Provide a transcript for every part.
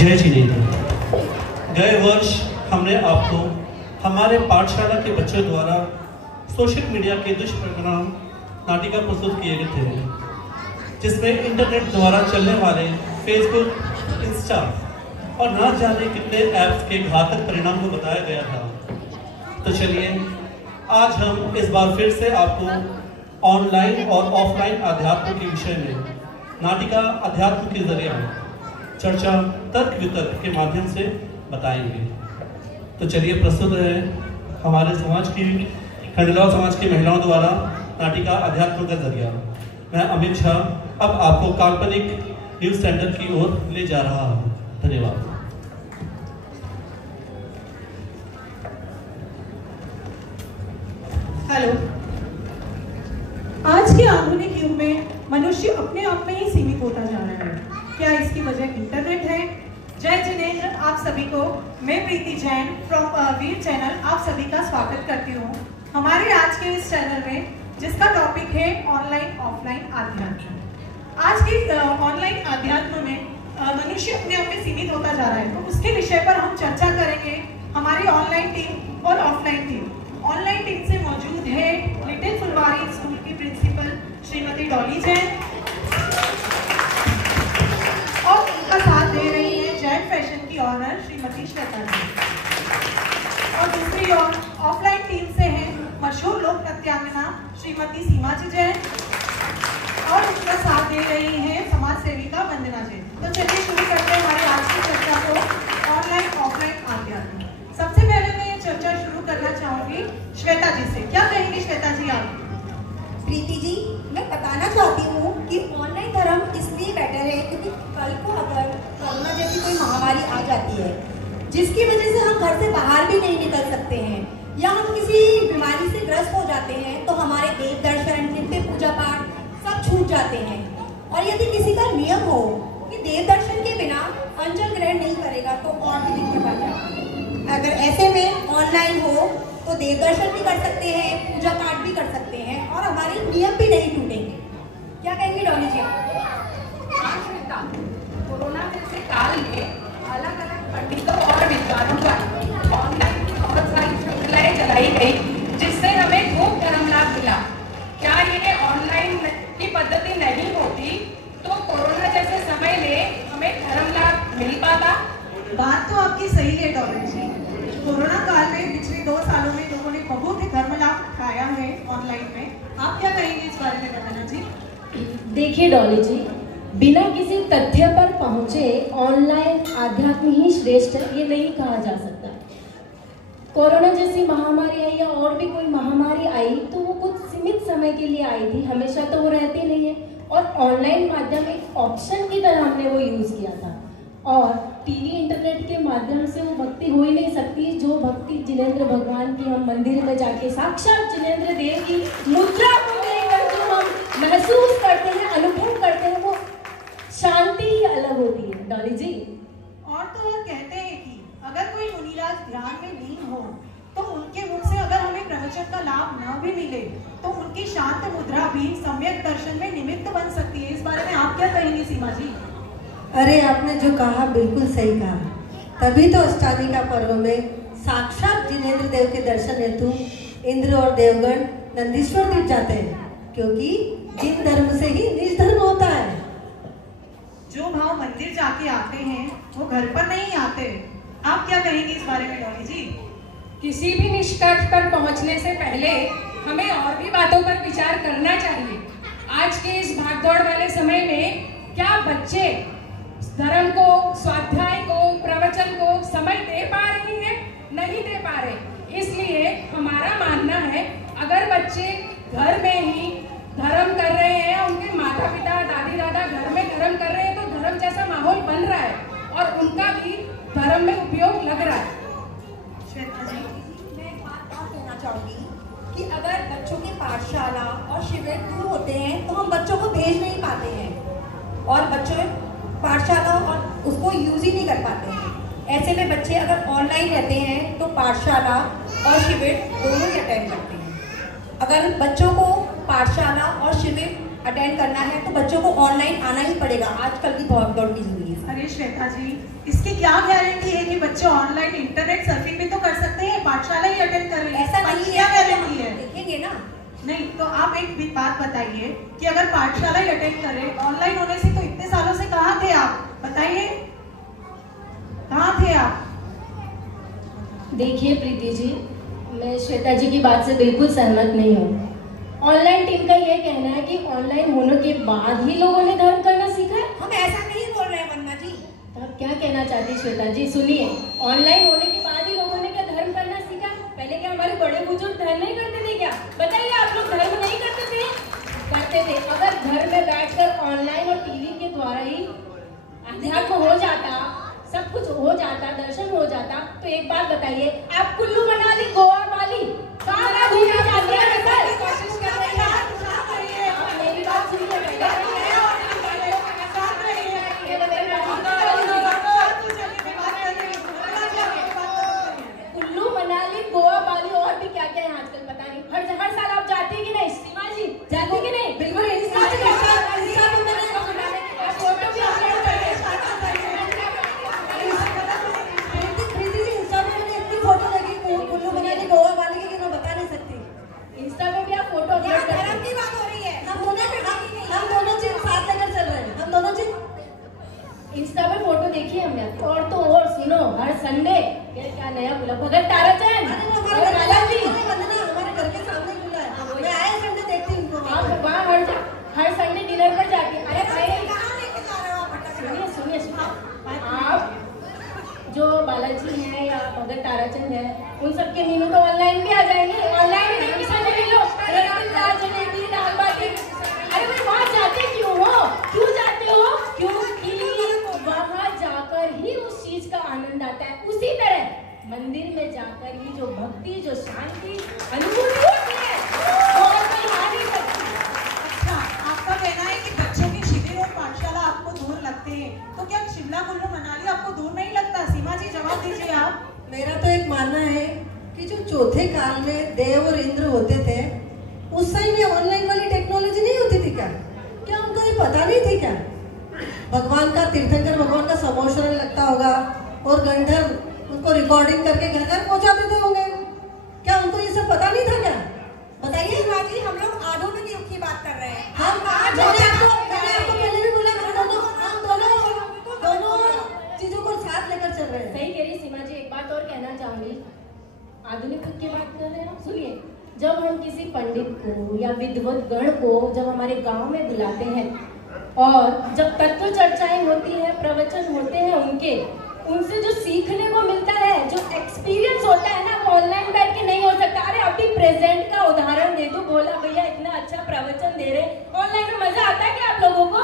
जय जिनेंद्र। गए वर्ष हमने आपको हमारे पाठशाला के बच्चों द्वारा सोशल मीडिया के दुष्परिणाम नाटिका प्रस्तुत किए गए थे, जिसमें इंटरनेट द्वारा चलने वाले फेसबुक, इंस्टा और ना जाने कितने ऐप्स के घातक परिणाम को बताया गया था। तो चलिए आज हम इस बार फिर से आपको ऑनलाइन और ऑफलाइन अध्यात्म के विषय में नाटिका अध्यात्म के जरिए चर्चा तर्क वितर्क के माध्यम से बताएंगे। तो चलिए प्रस्तुत है हमारे समाज की खंडलाव समाज की महिलाओं द्वारा नाटिका अध्यात्म का जरिया। मैं अमित झा अब आपको काल्पनिक न्यूज सेंटर की ओर ले जा रहा हूँ। धन्यवाद। हेलो। आज के आधुनिक युग में मनुष्य अपने आप में ही सीमित होता जा रहा है। क्या इसकी वजह इंटरनेट है? जय जिनेंद्र, आप सभी को मैं प्रीति जैन फ्रॉम वीर चैनल आप सभी का स्वागत करती हूँ हमारे आज के इस चैनल में, जिसका टॉपिक है ऑनलाइन ऑफलाइन आध्यात्म। आज के ऑनलाइन आध्यात्म में मनुष्य अपने आप में सीमित होता जा रहा है, तो उसके विषय पर हम चर्चा करेंगे। हमारी ऑनलाइन टीम और ऑफलाइन टीम। ऑनलाइन टीम से मौजूद है लिटिल फुलवारी स्कूल की प्रिंसिपल श्रीमती डॉली जैन, और उनका साथ दे रही है जैन फैशन की ऑनर श्रीमती श्वेता जी। और दूसरी ओर ऑफलाइन टीम से है मशहूर लोक नृत्यांगना श्रीमती सीमा जी जैन, और उनका साथ दे रही है समाज सेविका वंदना जैन। तो चलिए शुरू करते हैं हमारी आज की चर्चा को ऑनलाइन ऑफलाइन आध्यात्म। सबसे पहले मैं ये चर्चा शुरू करना चाहूंगी श्वेता जी से। क्या कहेंगे श्वेता जी आप? प्रीति जी, मैं बताना चाहती हूँ कि ऑनलाइन धर्म इसलिए बेटर है क्योंकि कल को अगर कोरोना जैसी कोई महामारी आ जाती है जिसकी वजह से हम घर से बाहर भी नहीं निकल सकते हैं, या हम किसी बीमारी से ग्रस्त हो जाते हैं, तो हमारे देव दर्शन, नित्य पूजा पाठ सब छूट जाते हैं। और यदि किसी का नियम हो कि देव दर्शन के बिना अंजल ग्रहण नहीं करेगा तो और भी दिक्कत आ जाती है। अगर ऐसे में ऑनलाइन हो तो देव दर्शन भी कर सकते हैं, पूजा पाठ भी कर सकते हैं, और हमारे नियम भी नहीं टूटेंगे। क्या कहेंगे डॉली जी? कोरोना जैसे काल में अलग अलग पंडितों और विद्वानों द्वारा ऑनलाइन बहुत सारी श्रृंखलाएं चलाई गई, जिससे हमें खूब धर्म लाभ मिला। क्या ये ऑनलाइन की पद्धति नहीं होती तो कोरोना जैसे समय में हमें धर्म लाभ मिल पाता? बात तो आपकी सही है डॉली जी। कोरोना काल में पिछले 2 सालों में लोगों ने बहुत ही धर्म लाभ उठाया है ऑनलाइन में। आप क्या कहेंगे इस बारे में वंदना जी? देखिए डॉली जी, बिना किसी तथ्य पर पहुंचे ऑनलाइन आध्यात्म ही श्रेष्ठ है ये नहीं कहा जा सकता। कोरोना जैसी महामारी आई या और भी कोई महामारी आई तो वो कुछ सीमित समय के लिए आई थी, हमेशा तो वो रहती नहीं है। और ऑनलाइन माध्यम एक ऑप्शन की तरह हमने वो यूज किया था, और टीवी इंटरनेट के माध्यम से वो भक्ति हो ही नहीं सकती जो भक्ति जिनेंद्र भगवान की हम मंदिर में जाके साक्षात जिनेंद्र देव की मुद्रा को लेकर जो हम महसूस करते हैं, अनुभव करते हैं, वो शांति ही अलग होती है डॉली जी। और तो और कहते हैं कि अगर कोई मुनिराज ध्यान में लीन हो तो उनके मुख से अगर हमें प्रवचन का लाभ न भी मिले तो उनकी शांत मुद्रा भी सम्यक दर्शन में निमित्त बन सकती है। इस बारे में आप क्या कहेंगी सीमा जी? अरे आपने जो कहा बिल्कुल सही कहा। तभी तो अष्टमी का पर्व में साक्षात जिनेंद्र देव के दर्शन हेतु इंद्र और देवगण नंदीश्वर द्वीप जाते हैं, क्योंकि जिन धर्म से ही निज धर्म होता है। जो भाव मंदिर जाके आते हैं वो घर पर नहीं आते। आप क्या कहेंगे इस बारे में डॉली जी? किसी भी निष्कर्ष पर पहुंचने से पहले हमें और भी बातों पर विचार करना चाहिए। आज के इस भागदौड़ वाले समय में क्या बच्चे धर्म को, स्वाध्याय को, प्रवचन को समय दे पा रही हैं? नहीं दे पा रहे। इसलिए हमारा मानना है अगर बच्चे घर में ही धर्म कर रहे हैं, उनके माता पिता दादी दादा घर में धर्म कर रहे हैं, तो धर्म जैसा माहौल बन रहा है और उनका भी धर्म में उपयोग लग रहा है। श्वेता जी, मैं एक बात और कहना चाहूँगी कि अगर बच्चों की पाठशाला और शिविर दूर होते हैं तो हम बच्चों को भेज नहीं पाते हैं, और बच्चों पाठशाला और उसको यूज ही नहीं कर पाते हैं। ऐसे में बच्चे अगर ऑनलाइन रहते हैं तो पाठशाला और शिविर दोनों ही अटेंड करते हैं। अगर बच्चों को पाठशाला और शिविर अटेंड करना है तो बच्चों को ऑनलाइन आना ही पड़ेगा, आजकल की भाग दौड़ की जिंदगी है। अरे श्वेता जी, इसकी क्या गारंटी है कि बच्चे ऑनलाइन इंटरनेट सर्फिंग भी तो कर सकते हैं, पाठशाला ही अटेंड कर रहे हैं, ऐसा नहीं क्या है, गारंटी है? देखेंगे ना। नहीं तो आप एक बात बताइए कि अगर पाठशाला ही अटेंड करें, ऑनलाइन होने से तो इतने सालों से कहाँ थे आप, बताइए कहाँ थे आप? देखिए प्रीति जी, मैं श्वेता जी की बात से बिल्कुल सहमत नहीं हूँ। ऑनलाइन टीम का ये कहना है कि ऑनलाइन होने के बाद ही लोगों ने धर्म करना सीखा है। हम ऐसा नहीं बोल रहे हैं वंदना जी। तो आप क्या कहना चाहती श्वेता जी? सुनिए, ऑनलाइन होने के बाद ही लोगों ने क्या धर्म करना सीखा? पहले क्या हमारे बड़े बुजुर्ग धर्म नहीं करते थे क्या? बताइए, आप लोग धर्म नहीं करते थे? करते थे। अगर घर में बैठकर ऑनलाइन और टीवी के द्वारा ही अध्यात्म हो जाता, सब कुछ हो जाता, दर्शन हो जाता, तो एक बात बताइए, आप कुल्लू मनाली गोवा बाली कहाँ घूमने जाते हैं? कोशिश कर रहे हैं। मेरी बात सुनिए कुल्लू मनाली गोवा बाली और भी क्या क्या है आजकल पता नहीं। हर साल आप जाते हैं कि नहीं सीमा जी? जाते हैं कि नहीं? बिल्कुल। फोटो भी अपलोड करते हैं। फोटो लगी कुल्लू मनाली गोवा वाले की, मैं बता नहीं सकती। इंस्टा पे भी आप फोटो अपलोड करते धर्म हैं। की बात हो रही है। हम दोनों चीज साथ लेकर चल रहे हैं, हम दोनों चीज। इंस्टा पे फोटो देखी हमने। और तो और सुनो, हर संडे क्या नया खुला भगत ताराचंद और बालाजी। हमारे घर के सामने खुला है, मैं आए संडे देखती हूँ उनको। आप वहाँ हर संडे डिनर पर जाती है। अरे भाई कहाँ लेके जा रहे हो आप भटक रहे हो? सुनिए, आप जो बालाजी है या भगत ताराचंद है, उन सबके मीनू तो ऑनलाइन भी आ जाएंगे। ऑनलाइन में किसी ने ले लो रसगुल्ला, जलेबी, दाल बाटी। अरे भाई वहाँ जाते क्यों हो? क्यों जाते हो? क्योंकि वहाँ जाकर ही उस चीज का आनंद आता है। उसी तरह मंदिर में जाकर ही जो भक्ति, जो शांति अनुभूति होती है, और कोई आ नहीं सकती। अच्छा, आपका कहना है कि बच्चों की शिविर और पाठशाला आपको दूर लगते हैं, तो क्या शिमला कुल्लू मनाली आपको दूर नहीं लगता? सीमा जी जवाब दीजिए आप। मेरा तो एक मानना है कि जो चौथे काल में देव और इंद्र होते थे, उस टाइम में ऑनलाइन वाली टेक्नोलॉजी नहीं होती थी क्या? क्या उनको ये पता नहीं थी क्या? भगवान का तीर्थंकर भगवान का समोशरण लगता होगा और गंधर्व उनको रिकॉर्डिंग करके घर घर पहुंचा देते होंगे। क्या उनको ये सब पता नहीं था क्या? बताइए। बाजी, हम लोग आधुनिक युग की बात कर रहे हैं। मैंने आपको पहले भी बोला, हम दोनों चीजों को साथ लेकर चल रहे हैं। सही कह रही सीमा जी। एक बात और कहना चाहूंगी, आधुनिक युग की बात कर रहे हैं आप। सुनिए, जब हम किसी पंडित को या विद्वत गण को जब हमारे गांव में बुलाते हैं और जब तत्व चर्चाएं होती हैं, प्रवचन होते हैं उनसे जो सीखने को मिलता है, जो एक्सपीरियंस होता है ना, वो ऑनलाइन बैठ के नहीं हो सकता। अरे अभी प्रेजेंट का उदाहरण दे दो, बोला भैया इतना अच्छा प्रवचन दे रहे, ऑनलाइन में मजा आता है क्या आप लोगों को?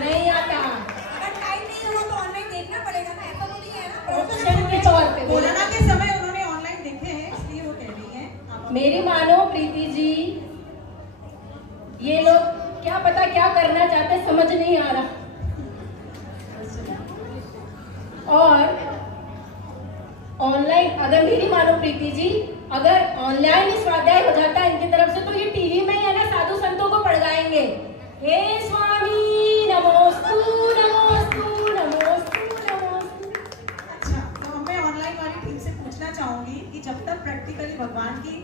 नहीं आता। अगर टाइम नहीं हो तो ऑनलाइन देखना पड़ेगा ना, ऐसा तो नहीं है ना। प्रोफेशन के तौर पे कोरोना के समय उन्होंने ऑनलाइन देखे हैं, इसलिए वो कह रही हैं। मेरी मानो प्रीति जी, ये लोग क्या पता क्या करना चाहते, समझ नहीं आ रहा। और ऑनलाइन अगर मेरी मानो प्रीति जी, अगर ऑनलाइन ही स्वाध्याय हो जाता है इनकी तरफ से, तो ये टीवी में ही है ना साधु संतों को पढ़ाएंगे, हे स्वामी नमोस्तु नमोस्तु नमोस्तु नमोस्तु। अच्छा, तो मैं ऑनलाइन वाली टीम से पूछना चाहूंगी कि जब तक प्रैक्टिकली भगवान की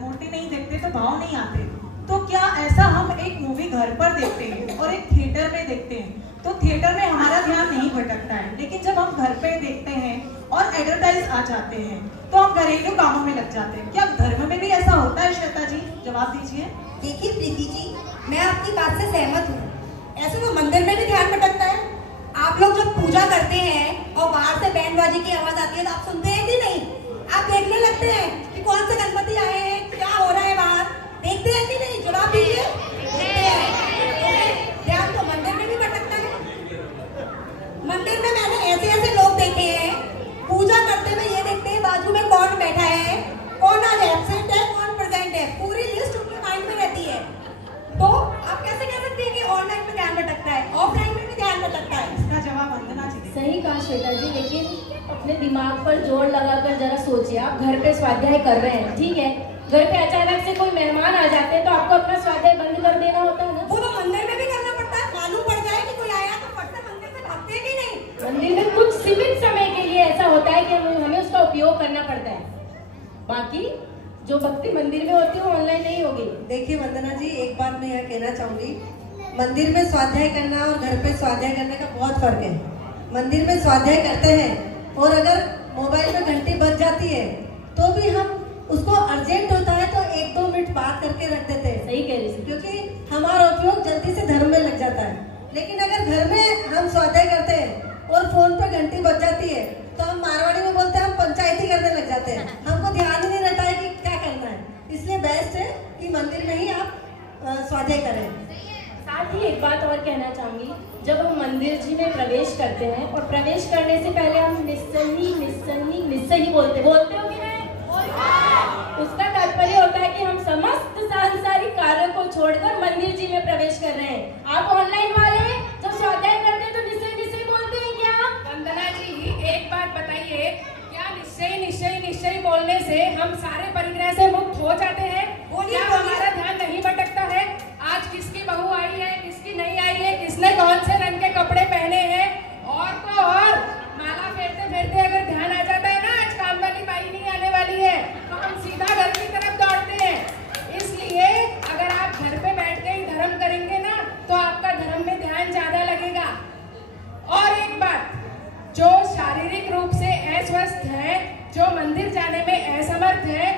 मूर्ति नहीं देखते तो भाव नहीं आते, तो क्या ऐसा हम एक मूवी घर पर देखते हैं और एक थिएटर में देखते हैं, तो थिएटर में हमारा ध्यान नहीं भटकता है, लेकिन जब हम घर पे देखते हैं और एडवर्टाइज आ जाते हैं तो हम घरेलू कामों में लग जाते हैं। क्या धर्म में भी ऐसा होता है? श्वेता जी जवाब दीजिए। देखिए प्रीति जी, मैं आपकी बात से सहमत हूँ। ऐसे तो मंदिर में भी ध्यान भटकता है। आप लोग जब पूजा करते हैं और बाहर से बैंड बाजी की आवाज आती है तो आप सुनते हैं कि नहीं? आप देखने लगते हैं कि कौन से गणपति आए हैं, क्या हो रहा है बाहर, देखते हैं कि नहीं? जवाब दीजिए। देखते हैं। ध्यान तो मंदिर में भी भटकता है। मंदिर में मैंने ऐसे लोग देखे हैं, पूजा करते हुए ये देखते हैं बाजू में कौन बैठा है, कौन आज एब्सेंट है, कौन प्रेजेंट है, पूरी लिस्ट उनके माइंड में रहती है। तो आप कैसे कह सकते हैं कि ऑनलाइन में ध्यान भटकता है, ऑफलाइन में भी ध्यान भटकता है? इसका जवाब वंदना जी दें। सही कहा श्वेता जी, लेकिन अपने दिमाग पर जोर लगाकर जरा सोचिए। आप घर पे स्वाध्याय कर रहे हैं, ठीक है, घर पे अचानक से कोई मेहमान आ जाते हैं तो आपको अपना स्वाध्याय बंद कर देना होता है ना। वो होता है कि हमें उसका उपयोग करना पड़ता है। बाकी जो भक्ति मंदिर में होती है वो ऑनलाइन नहीं होगी। देखिए वंदना जी, एक बात मैं यह कहना चाहूंगी, मंदिर में स्वाध्याय करना और घर पे स्वाध्याय करने का बहुत फर्क है। मंदिर में स्वाध्याय करते हैं और अगर मोबाइल में घंटी बज जाती है तो भी हम उसको अर्जेंट होता है तो 1-2 मिनट बात करके रख देते हैं। सही कह रही है, क्योंकि हमारा उपयोग जल्दी से धर्म में लग जाता है। लेकिन अगर घर में हम स्वाध्याय करते हैं और फोन पर घंटी बज जाती है तो हम मारवाड़ी में बोलते हैं हम पंचायती करने लग जाते हैं, हमको ध्यान ही नहीं रहता है कि क्या करना है। इसलिए बेस्ट है कि मंदिर में ही आप स्वाध्याय करें। साथ ही एक बात और कहना चाहूंगी, जब हम मंदिर जी में प्रवेश करते हैं और प्रवेश करने से पहले हम निस्सही बोलते हो कि नहीं? उसका तात्पर्य होता है कि हम समस्त सांसारिक कार्यों को छोड़कर मंदिर जी में प्रवेश कर रहे हैं। आप ऑनलाइन वाले जब स्वाध्याय करते हैं तो निश्चय बोलते हैं क्या? वंदना जी, एक बात बताइए, क्या निश्चय बोलने से हम सारे परिग्रह से मुक्त हो जाते हैं? क्या हमारा ध्यान नहीं भटकता है? आज किसकी बहू आई है, किसकी नहीं आई है, किसने कौन से रंग के कपड़े पहने हैं, और तो और माला फेरते अगर ध्यान आ जाता है ना आज काम वाली बाई नहीं आने वाली है, तो हम सीधा घर की तरफ दौड़ते हैं। इसलिए अगर आप घर पे बैठ के ही धर्म करेंगे ना तो आपका धर्म में ध्यान ज्यादा लगेगा। और एक बात, जो शारीरिक रूप से अस्वस्थ है, जो मंदिर जाने में असमर्थ है,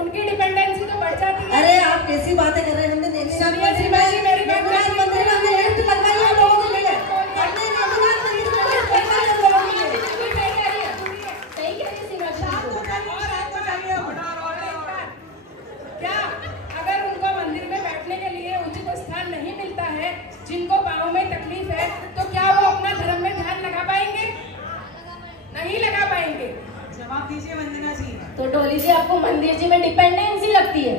उनकी डिपेंडेंसी तो बढ़ जाती है। अरे आप कैसी बातें कर रहे हैं? हमने नेमिनाथ मंदिर में लगवाई है लोगों के लिए। हमने नेमिनाथ मंदिर में लगवाई है लोगों के लिए। सही कह रही सीमा जी। क्या अगर उनको मंदिर में बैठने के लिए उचित स्थान नहीं मिलता है, जिनको पाँव में तकलीफ है, तो क्या वो अपना धर्म में ध्यान लगा पाएंगे? नहीं लगा पाएंगे। जवाब दीजिए वंदना जी। तो डोली जी, आपको मंदिर जी में डिपेंडेंसी लगती है,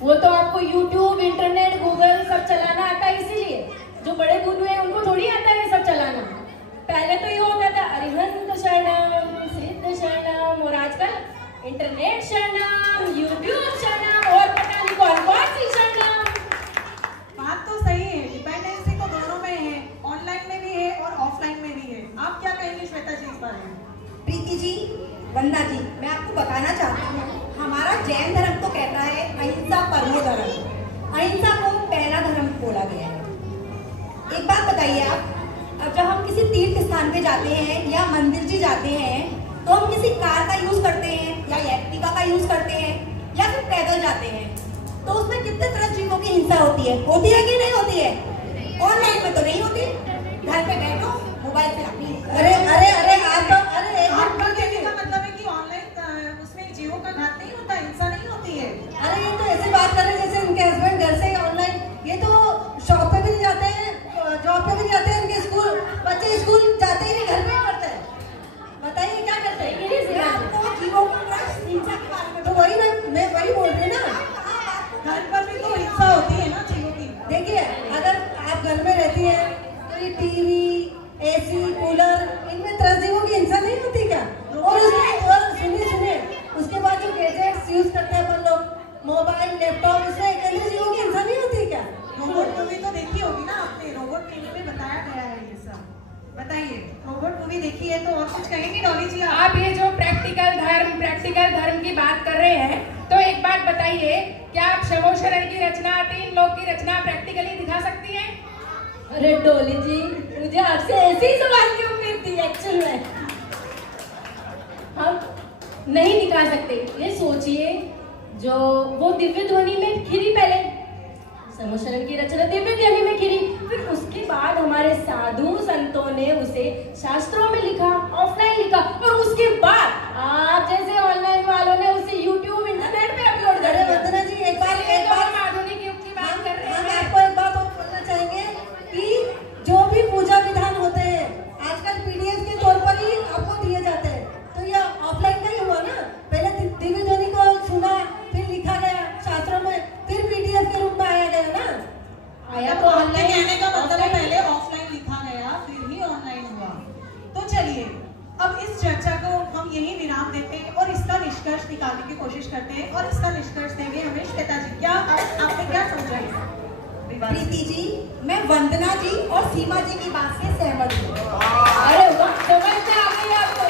वो तो आपको यूट्यूब, इंटरनेट, गूगल सब चलाना आता है। इसीलिए जो बड़े गुरु हैं उनको थोड़ी आता है सब चलाना। पहले तो ये होता था अरिहंत शरणम, सिद्ध शरणम, और आजकल इंटरनेट शरणम, यूट्यूब शरणम, और पता नहीं कौन सी शरणम। बात तो सही है, डिपेंडेंसी तो दोनों में है, ऑनलाइन में भी है और ऑफलाइन में भी है। आप क्या कहेंगे श्वेता जी इस बारे में? प्रीति जी, वंदना जी, मैं आपको बताना चाहती हूँ, हमारा जैन धर्म तो कहता है अहिंसा परमो धर्म। अहिंसा को पहला धर्म बोला गया है। एक बात बताइए आप, अब जब हम किसी तीर्थ स्थान पे जाते हैं या मंदिर जी जाते हैं तो हम किसी कार का यूज करते हैं या एक्टिवा का यूज करते हैं या फिर पैदल जाते हैं, तो उसमें कितने तरह जीवों की हिंसा होती है कि नहीं होती है? ऑनलाइन में तो नहीं होती। घर पे बैठो मोबाइल पे अपनी आपका कहने का मतलब है कि ऑनलाइन उसमें जीवों का घात नहीं होता, हिंसा नहीं होती है? अरे ये तो ऐसे बात कर रहे हैं जैसे उनके हस्बैंड घर से ऑनलाइन, ये तो शॉप पे भी नहीं जाते हैं, जॉब पे भी जाते हैं, उनके बच्चे स्कूल जाते ही नहीं, घर पे पढ़ते हैं। बताइए क्या करते हैं? आपको जीवों का हिंसा के बारे में तो वही मैं वही बोल रही ना, घर पर भी तो हिंसा होती है ना जीवों की। देखिए अगर आप घर में रहती हैं तो ये टीवी, एसी, कूलर, इनमें त्रजीवों की हिंसा नहीं होती क्या? और सुनिए उसके बाद जो गैजेट्स यूज करते हैं अपन लोग, मोबाइल, लैपटॉप, इसमें त्रजीवों की हिंसा नहीं होती क्या? रोबोट मूवी तो देखी होगी ना आपने, रोबोट मूवी में बताया गया है ये सब। बताइए, रोबोट मूवी देखी है तो और कुछ कहेंगे डॉली जी आप? आप ये जो प्रैक्टिकल धर्म की बात कर रहे हैं, तो एक बात बताइए, क्या आप शवो शरण की रचना, 3 लोक की रचना प्रैक्टिकली दिखा सकती हैं? अरे डोली जी, मुझे आपसे ऐसे ही सवाल की उम्मीद थी। एक्चुअल में हम नहीं दिखा सकते। ये सोचिए, जो वो दिव्य ध्वनि में खिरी, पहले समोशरण की रचना दिव्य ध्वनि में खिरी, फिर उसके बाद हमारे साधु संतों ने उसे शास्त्रों में लिखा, ऑफलाइन लिखा, और उसके बाद आप जैसे ऑनलाइन वालों ने उसे यूट्यूब, इंटरनेट पे अपलोड कर दिया। वंदना जी, एक बार आधुनिक युग की बात कर रहे हैं। हम आपको एक बात और बोलना चाहेंगे कि जो भी पूजा विधान होते हैं आजकल पीडीएफ के तौर पर ही आपको दिए जाते हैं, तो ये ऑफलाइन का ही हुआ ना। पहले दिव्य ध्वनि को सुना, फिर लिखा गया शास्त्रों में, फिर पीडीएफ के रूप में आया गया ना। आया तो आपके कहने का मतलब है पहले ऑफलाइन लिखा गया फिर ही ऑनलाइन हुआ। तो चलिए अब इस चर्चा को हम यही विराम देते हैं और इसका निष्कर्ष निकालने की कोशिश करते हैं, और इसका निष्कर्ष देंगे हमें श्वेता जी। क्या आपने क्या समझा? प्रीति जी, मैं वंदना जी और सीमा जी की बात से सहमत हूँ। अरे वाह, समझ में आ गई आपको।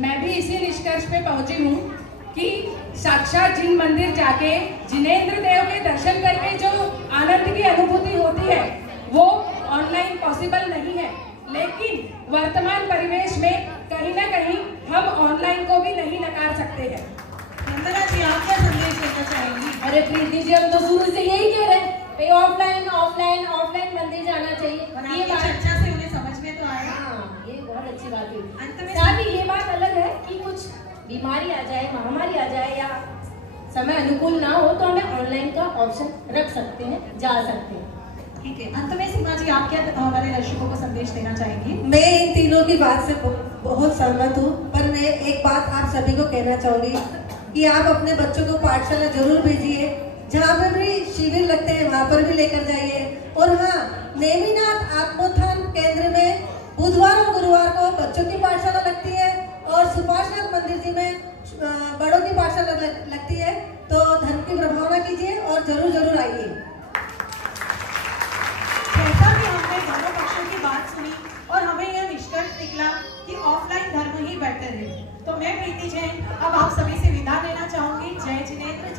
मैं भी इसी निष्कर्ष पे पहुंची हूँ कि साक्षात जिन मंदिर जाके जिनेंद्र देव के दर्शन करके जो आनंद की अनुभूति होती है वो ऑनलाइन पॉसिबल नहीं है। लेकिन वर्तमान परिवेश में कहीं ना कहीं हम ऑनलाइन को भी नहीं नकार सकते हैं। वंदना जी, आप क्या संदेश देना चाहेंगी? अरे प्रीति जी, हम तो शुरू से यही कह रहे हैं भाई ऑफलाइन ऑफलाइन ऑफलाइन मंदिर जाना चाहिए। ये बात चर्चा से उन्हें समझ में तो आया। हाँ, ये बहुत अच्छी बात हुई। अंत में साथ ही ये बात अलग है कि कुछ बीमारी आ जाए, महामारी आ जाए या समय अनुकूल ना हो तो हमें ऑनलाइन का ऑप्शन रख सकते हैं, जा सकते हैं। ठीक है, अंत में सीमा जी, आप क्या हमारे दर्शकों को संदेश देना चाहेंगी? मैं इन तीनों की बात से बहुत सहमत हूँ, पर मैं एक बात आप सभी को कहना चाहूँगी कि आप अपने बच्चों को पाठशाला जरूर भेजिए। जहाँ पर भी शिविर लगते हैं वहाँ पर भी लेकर जाइए। और हाँ, नेमिनाथ आत्मोत्थान केंद्र में बुधवार और गुरुवार को बच्चों की पाठशाला लगती है और सुभाषनाथ मंदिर जी में बड़ों की पाठशाला लगती है। तो धर्म की प्रभावना कीजिए और जरूर आइए। जैसा कि हमने दोनों पक्षों की बात सुनी और हमें यह निष्कर्ष निकला कि ऑफलाइन धर्म ही बेटर है, तो मैं प्रीति जैन अब आप सभी से विदा लेना चाहूंगी। जय जिनेंद्र।